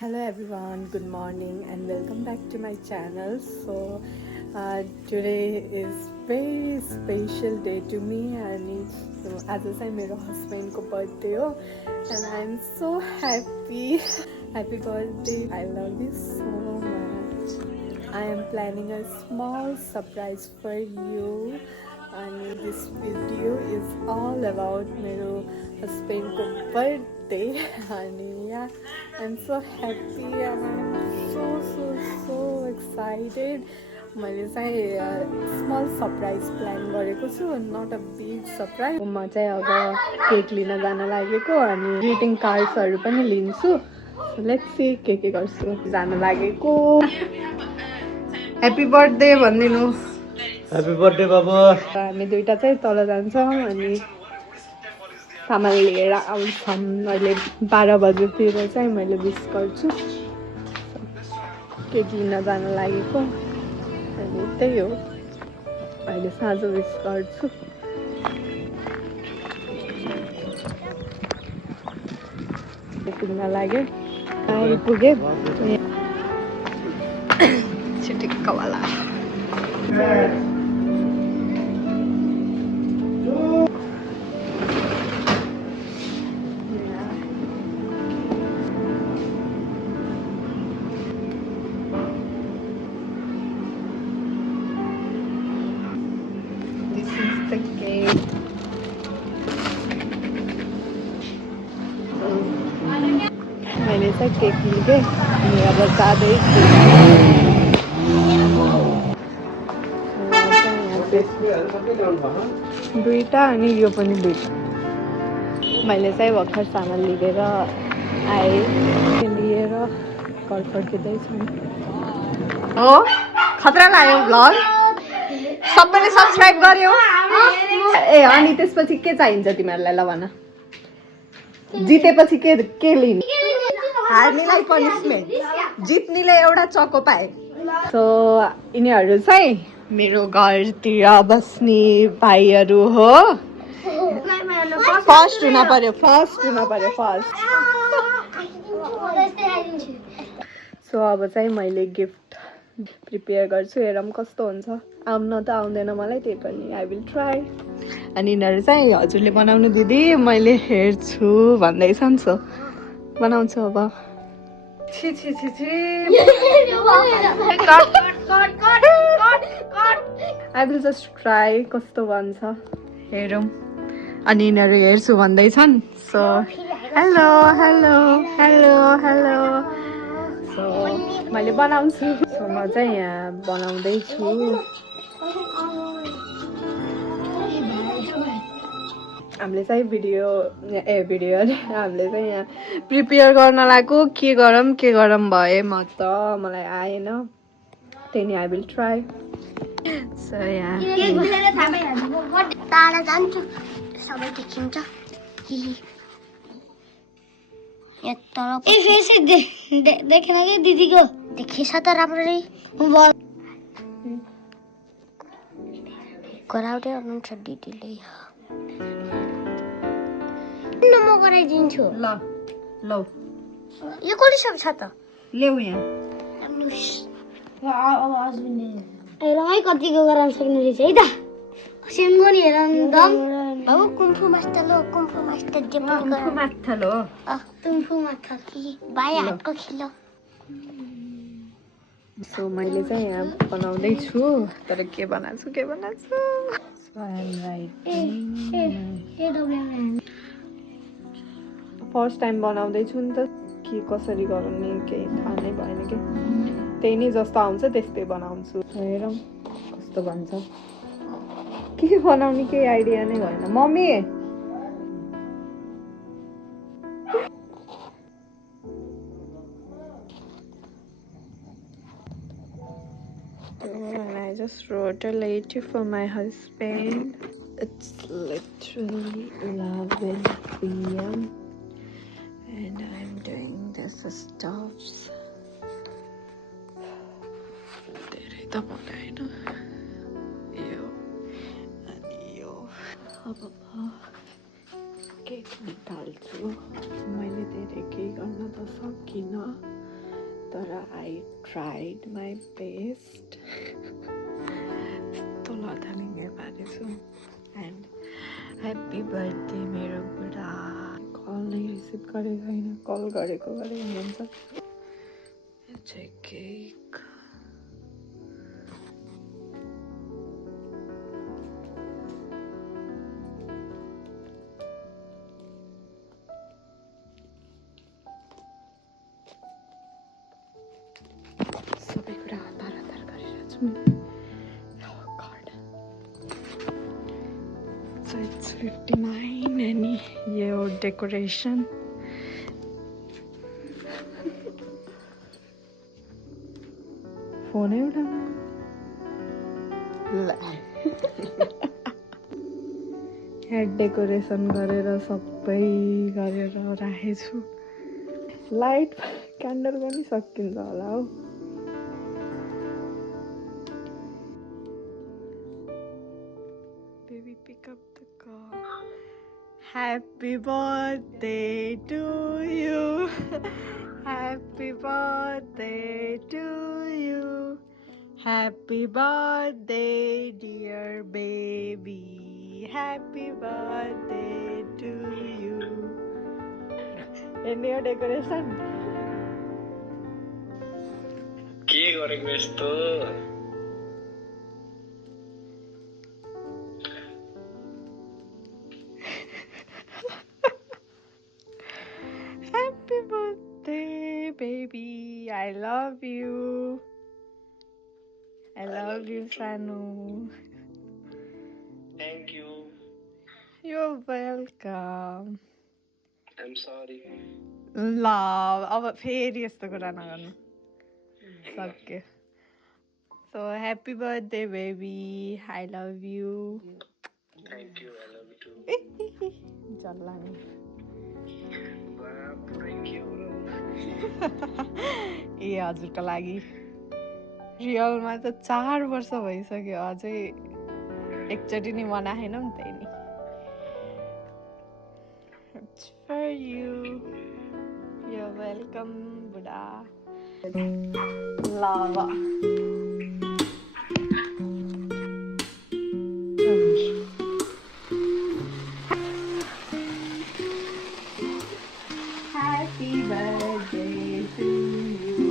Hello everyone, good morning and welcome back to my channel. Today is very special day to me and as I say my husband ko birthday ho and I'm so happy. Happy birthday. I love you so much. I am planning a small surprise for you and this video is all about my husband ko birthday and yeah, I'm so happy and I'm so excited. मैले चाहिँ small surprise plan गरेको छु, not a big surprise. म चाहिँ अब cake लिन जान लागेको अनि ग्रिटिङ कार्ड्सहरू पनि लिन्छु. लेट्स सी के गर्छु. जान लागेको. ह्यापी बर्थडे भनिदिनु. ह्यापी बर्थडे बाबा. हामी दुईटा चाहिँ तल जान्छौँ अनि सामान लिएर आउँछौँ. अहिले 12 बजेतिर चाहिँ मैले विस गर्छु. केक लिन जान लागेको अनि त्यही हो. अहिले साँझ विस गर्छु. केक लिन लाग्यो. आइपुगेँ. छिटिक्कवाला. The cake. मैंने सब केक लिखे मेरा बता दे. दुईटा अनि यो पनि दुईटा. मैले चाहिँ भर्खर सामान लिएर आएँ. लिएर घर फर्किँदैछु. हो खतरा लाग्यो भ्लग. सबैले सब्स्क्राइब गर्यो. ए अनि त्यसपछि के चाहिन्छ तिमीहरूलाई ल भन. जितेपछि के लिने. हार्नेलाई पनिसमेन्ट, जित्नेले एउटा चको पाए. सो यिनीहरू चाहिँ मेरो घरतिर बस्ने भाइहरू हो. फर्स्ट हुन पर्यो. सो अब चाहिँ मैले गिफ्ट प्रिपेयर गर्छु. हेरौँ कस्तो हुन्छ. आउन त आउँदैन मलाई, त्यही पनि आई विल ट्राई. अनि यिनीहरू चाहिँ हजुरले बनाउनु दिदी मैले हेर्छु भन्दैछन्. सो बनाउँछु अब. छि छि छि छि. आई विल जस्ट ट्राई कस्तो बन्छ हेरौँ. अनि यिनीहरू हेर्छु भन्दैछन्. So hello hello hello hello. So मैले बनाउँछु. सो म चाहिँ यहाँ बनाउँदैछु. हामीले चाहिँ भिडियो हामीले चाहिँ यहाँ प्रिपेयर गर्न लागेको. के गरौँ भए म त मलाई आएन. त्यही नि आई विल ट्राई. सो यहाँ टाढा जान्छु सबै देखिन्छ. देखेन कि दिदीको देखिएछ त राम्ररी. गराउँदै हुनुहुन्छ दिदीले. म गराइदिन्छु. ल यो कसले सक्छ त. ल्याउ यहाँ. रमाइ कतिको गराउन सक्ने रहेछ है त. सेमको नि हेर दम. बाबु कुम्फु मास्टर लो. कुम्फु मास्टर जे पनि कुम्फु मास्टर हो. कुम्फु मास्टर कि भाइ हातको खेलो. सो मैले चाहिँ यहाँ बनाउँदैछु. तर के बनाउँछु. So I am writing. First time बनाउँदैछु नि त. के कसरी गराउने केही थाहा नै भएन कि. त्यही नै जस्तो आउँछ त्यस्तै बनाउँछु. हेरौँ कस्तो भन्छ. के बनाउने केही आइडिया नै भएन. Mummy and I just wrote a letter for my husband. It's literally 11 p.m. and I'm doing this stuffs. धेरै त बनाएन. यो अनि यो. अब म केक निकाल्छु. मैले धेरै केही गर्न त सकिनँ. तर I tried my best. यस्तो लथालिङ पारेछु. And happy birthday मेरो बुढा. कल नै रिसिभ गरेको छैन. कल गरेको हुन्छ. It's a cake. सबै कुरा हतार गरिरहेको छु मैले. Oh God. So it's 59 and यो डेकोरेसन. फोनै उठाउनु. हेड डेकोरेसन गरेर सबै गरेर राखेछु. लाइट क्यान्डल पनि सकिन्छ होला हौ. Baby, pick up the call. Happy birthday to you. Happy birthday to you. Happy birthday, dear baby. Happy birthday to you. Any decoration? के गरेको यस्तो Happy birthday, baby. I love you. I love you, Sanu. Thank you. You're welcome. I'm sorry. Love. अब फेरि यस्तो कुरा नगर्नु. सक्यो. So happy birthday, baby. I love you. Thank you. I love you too. जल्ला नि. पुरै के हो र ए हजुरको लागि रियलमा त 4 वर्ष भइसक्यो. अझै एकचोटि नि मनाएनौँ नि. त्यही नि. It's for you. You're welcome, बुढा. Lava. Happy birthday to you.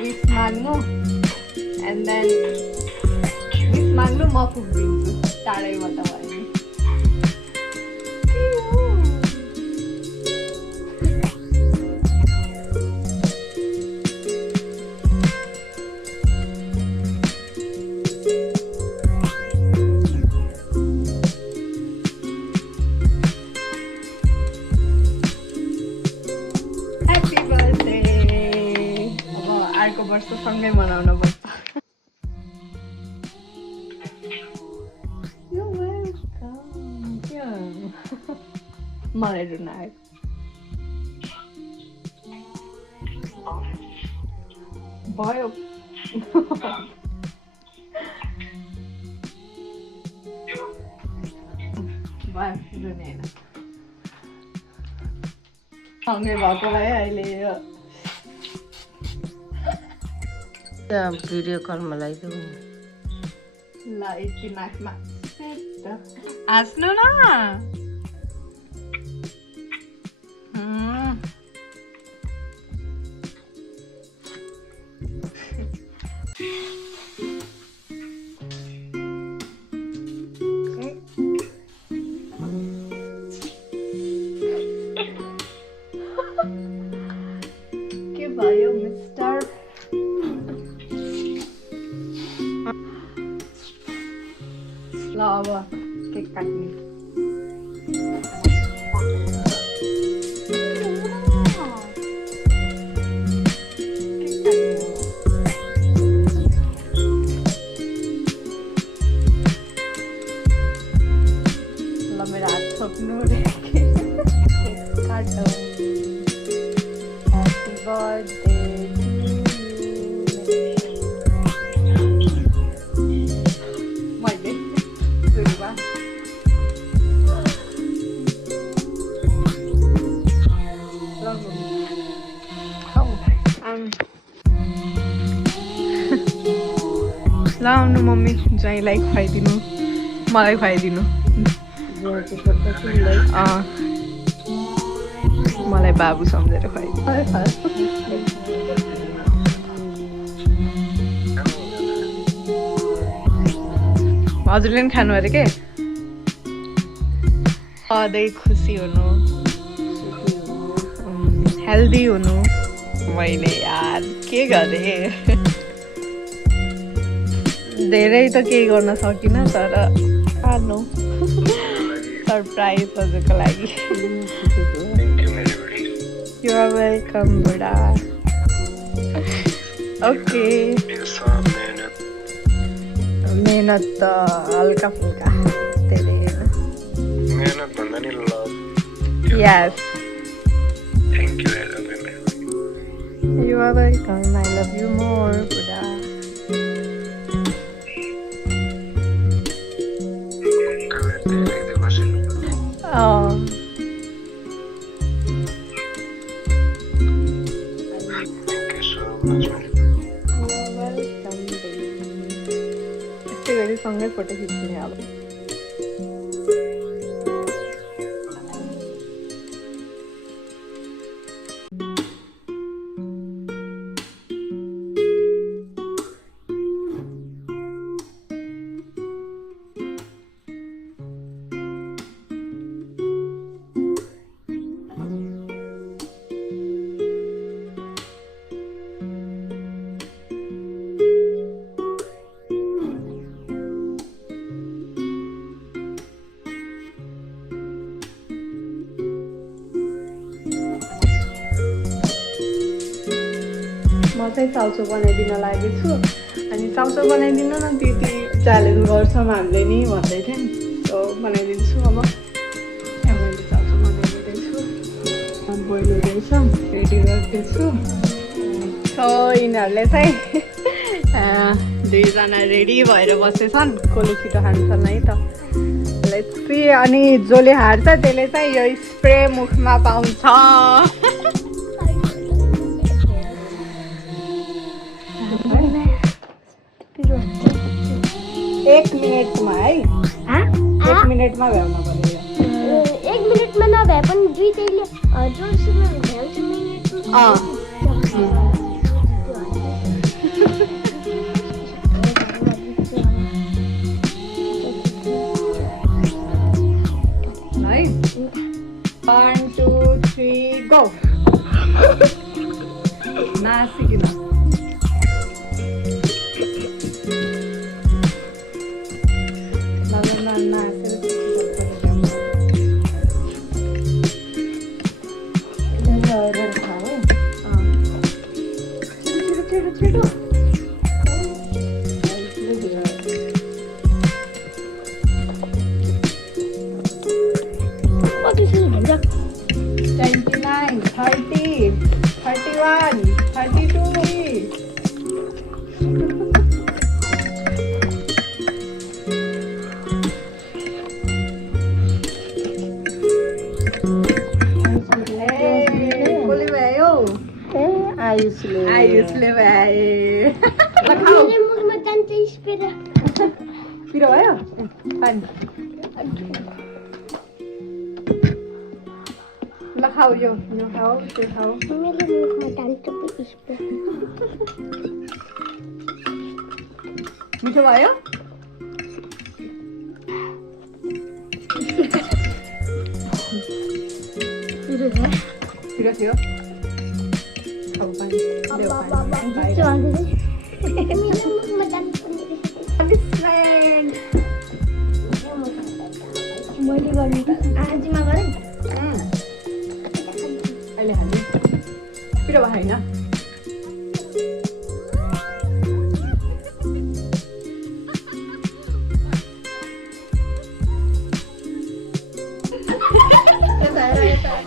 Wish माग्नु and then wish माग्नु म पुगिदिन्छु टाढैबाट भयो नि. Happy birthday. अब अर्को वर्ष सँगै मनाउन पर्छ. You're welcome. Yeah. मलाई रुन आयो. भयो. भयो रुने होइन. सँगै भएको भए अहिले यो भिडियो कलमा लगाइदेऊ न. ल यति नाकमा हाँस्नु न. के भयो मिस्टर? ल अब केक काट्ने. काटौँ ह्याप्पी बर्थडे मैले सुरुमा ल आउनु मम्मी ज्वाइँलाई खुवाइदिनु मलाई खुवाइदिनु मलाई बाबु सम्झेर खुवाइदिनु हजुरले पनि खानु अरे के सधैँ खुसी हुनु हेल्दी हुनु मैले यार के गरेँ धेरै त केही गर्न सकिनँ तर खानु सरप्राइज हजुरको लागि युआर वेलकम बुढा ओके मेहनत त हल्का फुल्का धेरै मेहनत भन्दा नि love yes thank you I love you You are welcome. I love you more, Buddha. Oh. Thank you so much. You are welcome, baby. यस्तै गरी सँगै फोटो खिच्ने अब म चाहिँ चाउचाउ बनाइदिन लागेको छु अनि चाउचाउ बनाइदिनु न त्यति च्यालेन्ज गर्छौँ हामीले नि भन्दै थियौँ नि बनाइदिन्छु अब मैले चाउचाउ बनाइदिँदैछु बोइल हुँदैछ रेडी गर्दैछु सो यिनीहरूले चाहिँ दुईजना रेडी भएर बसेछन् कसले छिटो खान्छन् है त लेट्स सी अनि जसले हार्छ त्यसले चाहिँ यो स्प्रे मुखमा पाउँछ 1 मिनटमा है 1 मिनटमा भ्याउन पर्यो 1 मिनटमा नभए पनि दुईटैले जोडसँग भ्याउँछ मिनटमा है 1 2 3 गो नासिकिन आयुषले भए मेरो मुखमा जान्छ स्प्रे पिरो भयो पानी ल खाऊ यो खाऊ त्यो खाऊ मेरो मुखमा जान्छ स्प्रे मिठो भयो पिरो थियो अब पानी देऊ पानी मैले गर्नु त आजमा गरेँ अहिले हाल्नु पिरो भयो होइन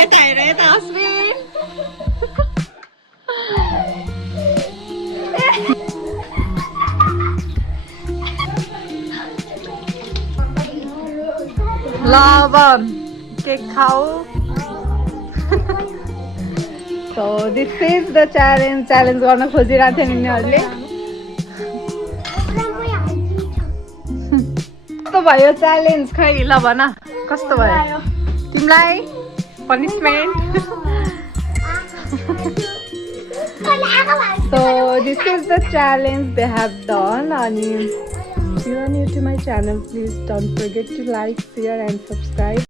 यता हेर यता अस्मिन ल अब केक खाऊ so this is the challenge गर्न खोजिरहेको थियो यिनीहरूले कस्तो भयो च्यालेन्ज खै ल भन कस्तो भयो तिमीलाई punishment so this is the challenge they have done and if you are new to my channel please don't forget to like share and subscribe